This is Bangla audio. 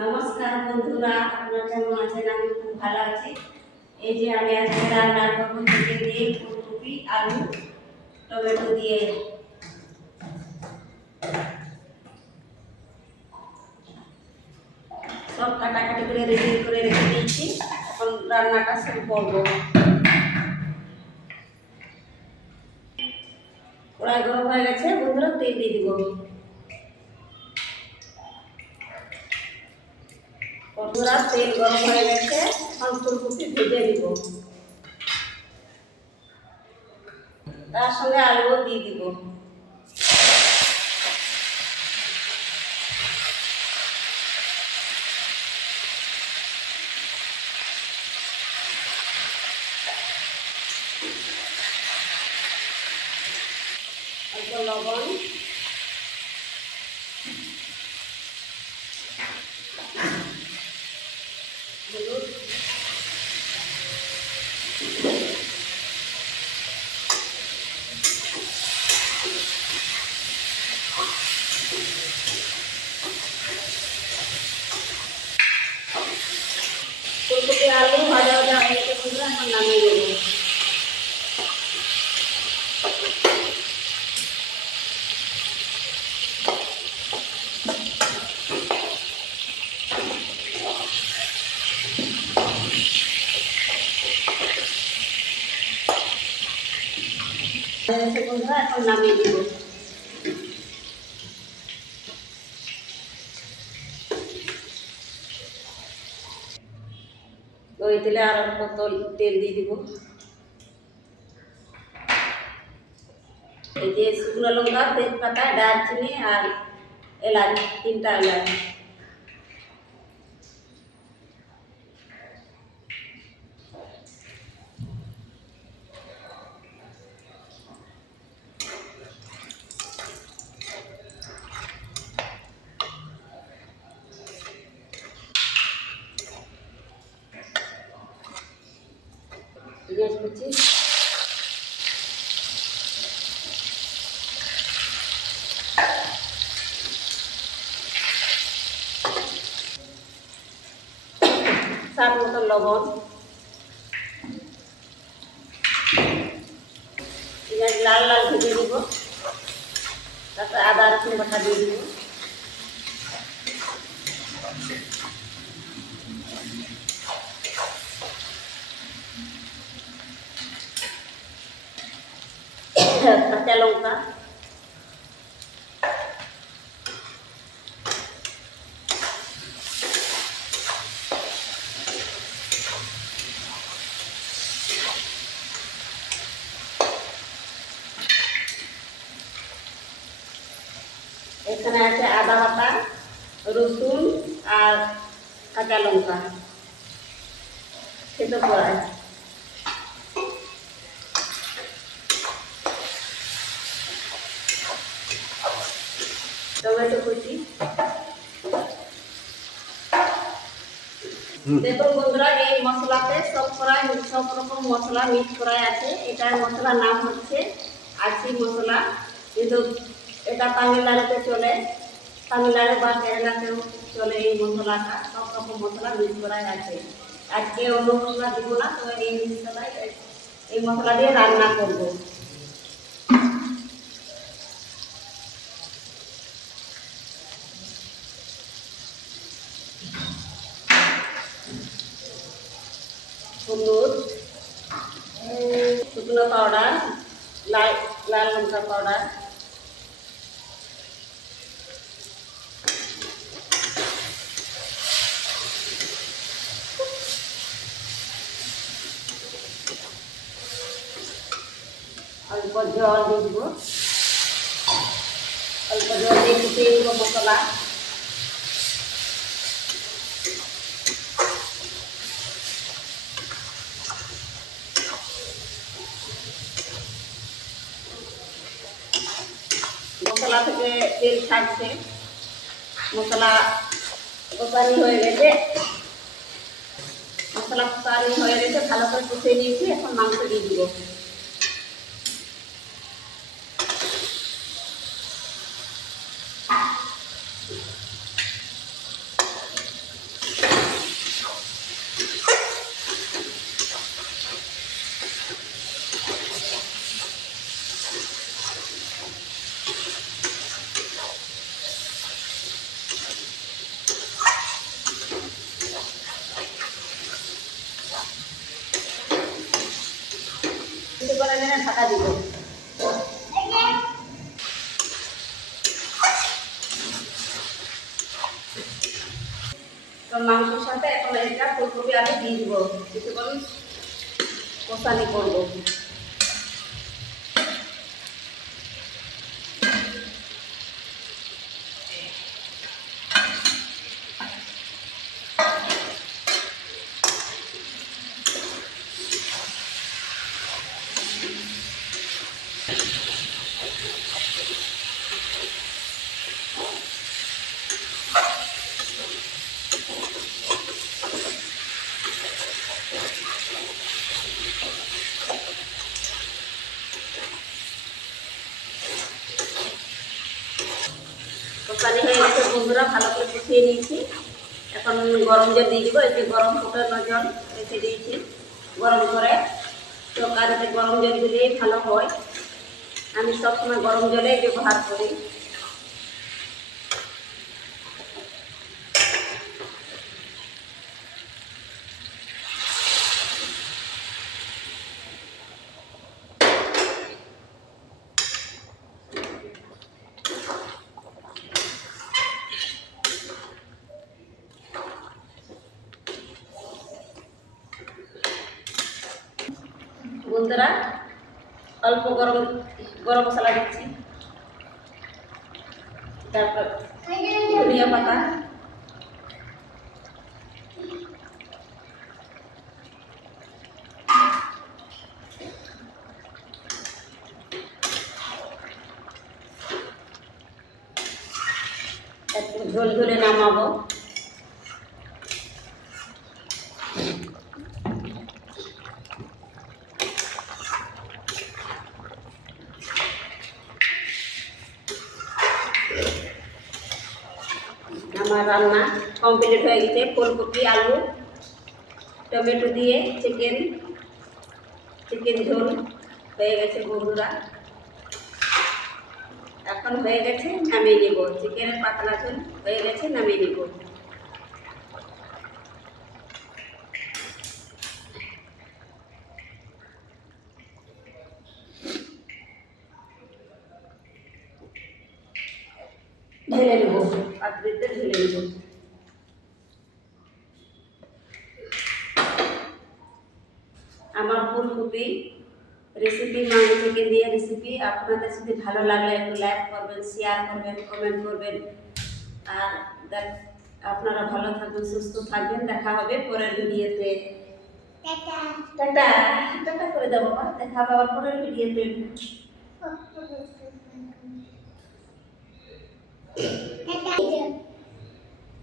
নমস্কার বন্ধুরা, আপনারা কেমন আছেন? আমি খুব ভালো আছি। এই যে আমি আজকে রান্না করবো চিকেন দিয়ে ফুলকপি, আলু, টমেটো দিয়ে। সব কাটাকাটি করে রেডি করে রেখে দিয়েছি। এখন রান্নাটা শুরু করবো। কড়াই গরম হয়ে গেছে বন্ধুরা, তেল দিয়ে দিব। বন্ধুরা তেল গরম হয়ে গেছে, এখন ফুলকপি ভেজে দিব। তার সঙ্গে আলুও দিয়ে দিব। অল্প লবণ, হলুদ, ফুলকপি আলু ভাজা ভাজা হয়ে গেছে বন্ধুরা, এখন নামিয়ে দেবো। বন্ধুরা এখন নামিয়ে দিব। ওই তেলে আর অল্প তেল দিয়ে দিব। এই যে শুকনো লঙ্কা, তেজপাতা, দারচিনি আর এলাচ, 3টা এলাচ। পেঁয়াজ কুচি, স্বাদ মতো লবণ, পেঁয়াজ লাল লাল ভেজে দিব। তারপরে আদা রসুন বাটা দিয়ে দিব। কাঁচা লঙ্কা, এখানে আছে আদা বাটা, রসুন আর কাঁচা লঙ্কা থেতো করা। টমেটো কুচি। দেখুন বন্ধুরা, এই মশলাতে সব রকম মশলা মিক্স করা আছে। এটার মশলার নাম হচ্ছে আছি মশলা। কিন্তু এটা তামিলনাড়ুতে চলে, তামিলনাড়ু বা কেরালাতেও চলে এই মশলাটা। সব রকম মশলা মিক্স করা আছে। আজকে অন্য মশলা দিব না, তো এই মশলা দিয়ে রান্না করব। হলুদ, শুকনো পাউডার, লাল লাল লঙ্কা পাউডার, অল্প জল দিয়ে দিব। অল্প জল দিয়ে ফুটিয়ে দিব মশলা। মশলা থেকে তেল ছাড়ছে, মশলা কষানি হয়ে গেছে। মশলা কষানি হয়ে গেছে, ভালো করে কষিয়ে নিয়েছি। এখন মাংস দিয়ে দিব। করে নিয়ে ঢাকা দিব। তো মাংসের সাথে এখন এটা ফুলকপি আলু দিয়ে দিব, কিছুক্ষণ কষানি করবো। কষানি হয়ে গেছে বন্ধুরা, ভালো করে কষিয়ে নিয়েছি। এখন গরম জল দিয়ে দিব, একটু গরম ফুটানো জল রেখে দিয়েছি গরম করে। তরকারিতে গরম জল দিলেই ভালো হয়, আমি সবসময় গরম জলেই ব্যবহার করি। বন্ধুরা অল্প গরম গরম মশলা দিচ্ছি, তারপর ধনিয়া পাতা, একটু ঝোল ঝোলে নামাবো। আমার রান্না কমপ্লিট হয়ে গেছে, ফুলকপি আলু টমেটো দিয়ে চিকেন ঝোল হয়ে গেছে বন্ধুরা। এখন হয়ে গেছে, নামিয়ে নেব। চিকেনের পাতলা ঝোল হয়ে গেছে, নামিয়ে নেব। ঢেলে নেব, পাত্রেতে ঢেলে নেব। আমার ফুলকপি রেসিপি, মাংস চিকেন দিয়ে রেসিপি আপনাদের যদি ভালো লাগলে একটু লাইক করবেন, শেয়ার করবেন, কমেন্ট করবেন। আর আপনারা ভালো থাকবেন, সুস্থ থাকবেন। দেখা হবে পরের ভিডিওতে। টাটা টাটা টাটা করে দেবো, দেখা হবে আবার পরের ভিডিওতে।